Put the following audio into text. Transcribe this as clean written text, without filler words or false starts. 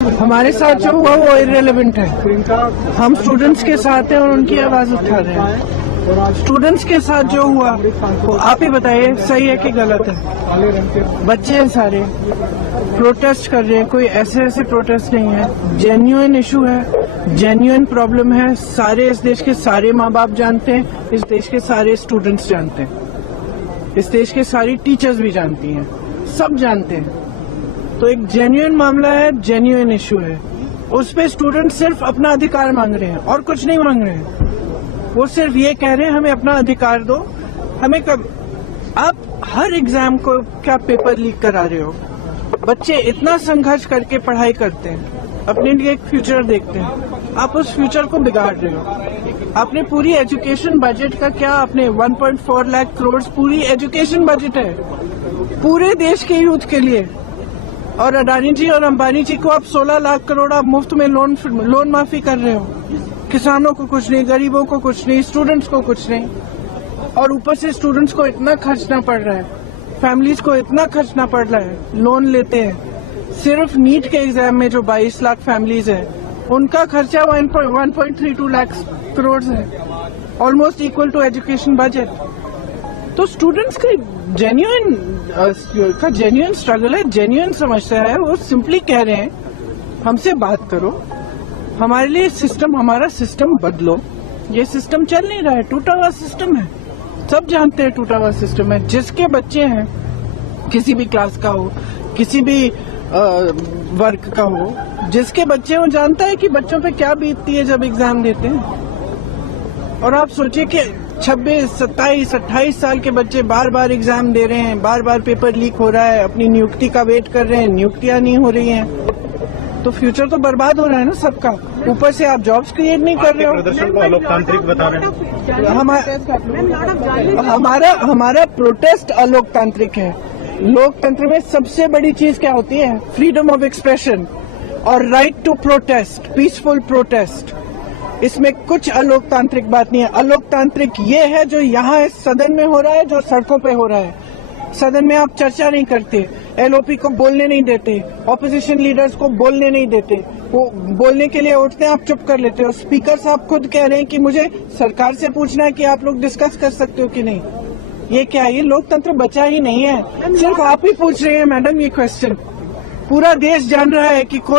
हमारे साथ जो हुआ वो इररिलेवेंट है। हम स्टूडेंट्स के साथ हैं और उनकी आवाज उठा रहे हैं। स्टूडेंट्स के साथ जो हुआ वो आप ही बताइए, सही है कि गलत है? बच्चे हैं सारे, प्रोटेस्ट कर रहे हैं, कोई ऐसे प्रोटेस्ट नहीं है, जेन्युइन इशू है, जेन्युइन प्रॉब्लम है। सारे इस देश के सारे माँ बाप जानते हैं, इस देश के सारे स्टूडेंट्स जानते हैं, इस देश के सारी टीचर्स भी जानती हैं, सब जानते हैं। तो एक जेन्युइन मामला है, जेन्युइन इशू है। उस पे स्टूडेंट सिर्फ अपना अधिकार मांग रहे हैं और कुछ नहीं मांग रहे हैं। वो सिर्फ ये कह रहे हैं हमें अपना अधिकार दो। हमें आप हर एग्जाम को क्या पेपर लीक करा रहे हो? बच्चे इतना संघर्ष करके पढ़ाई करते हैं, अपने लिए एक फ्यूचर देखते हैं, आप उस फ्यूचर को बिगाड़ रहे हो। आपने पूरी एजुकेशन बजट का क्या, आपने 1.4 लाख करोड़ पूरी एजुकेशन बजट है पूरे देश के यूथ के लिए, और अडानी जी और अंबानी जी को आप 16 लाख करोड़ आप मुफ्त में लोन माफी कर रहे हो। किसानों को कुछ नहीं, गरीबों को कुछ नहीं, स्टूडेंट्स को कुछ नहीं, और ऊपर से स्टूडेंट्स को इतना खर्चना पड़ रहा है, फैमिलीज को इतना खर्चना पड़ रहा है, लोन लेते हैं। सिर्फ नीट के एग्जाम में जो 22 लाख फैमिलीज है उनका खर्चा 1.32 लाख करोड़ है, almost equal to education budget. तो स्टूडेंट्स का जेन्युइन स्ट्रगल है, जेन्युइन समस्या है। वो सिंपली कह रहे हैं हमसे बात करो, हमारे लिए सिस्टम, हमारा सिस्टम बदलो। ये सिस्टम चल नहीं रहा है, टूटा हुआ सिस्टम है, सब जानते हैं टूटा हुआ सिस्टम है। जिसके बच्चे हैं, किसी भी क्लास का हो, किसी भी वर्ग का हो, जिसके बच्चे हो जानता है कि बच्चों पे क्या बीतती है जब एग्जाम देते हैं। और आप सोचिए कि 26, 27, 28 साल के बच्चे बार बार एग्जाम दे रहे हैं, बार बार पेपर लीक हो रहा है, अपनी नियुक्ति का वेट कर रहे हैं, नियुक्तियां नहीं हो रही हैं, तो फ्यूचर तो बर्बाद हो रहा है ना सबका। ऊपर से आप जॉब्स क्रिएट नहीं कर रहे हो। प्रदर्शन को अलोकतांत्रिक बता रहे हैं। हमारा प्रोटेस्ट अलोकतांत्रिक है। लोकतंत्र में सबसे बड़ी चीज क्या होती है? फ्रीडम ऑफ एक्सप्रेशन और right to protest, peaceful protest. इसमें कुछ अलोकतांत्रिक बात नहीं है। अलोकतांत्रिक ये है जो यहाँ इस सदन में हो रहा है, जो सड़कों पे हो रहा है। सदन में आप चर्चा नहीं करते, एलओपी को बोलने नहीं देते, ऑपोजिशन लीडर्स को बोलने नहीं देते, वो बोलने के लिए उठते हैं, आप चुप कर लेते हो। स्पीकर साहब खुद कह रहे हैं कि मुझे सरकार से पूछना है कि आप लोग डिस्कस कर सकते हो कि नहीं। ये क्या है? ये लोकतंत्र बचा ही नहीं है। सिर्फ आप ही पूछ रहे हैं मैडम ये क्वेश्चन। पूरा देश जान रहा है कि कोई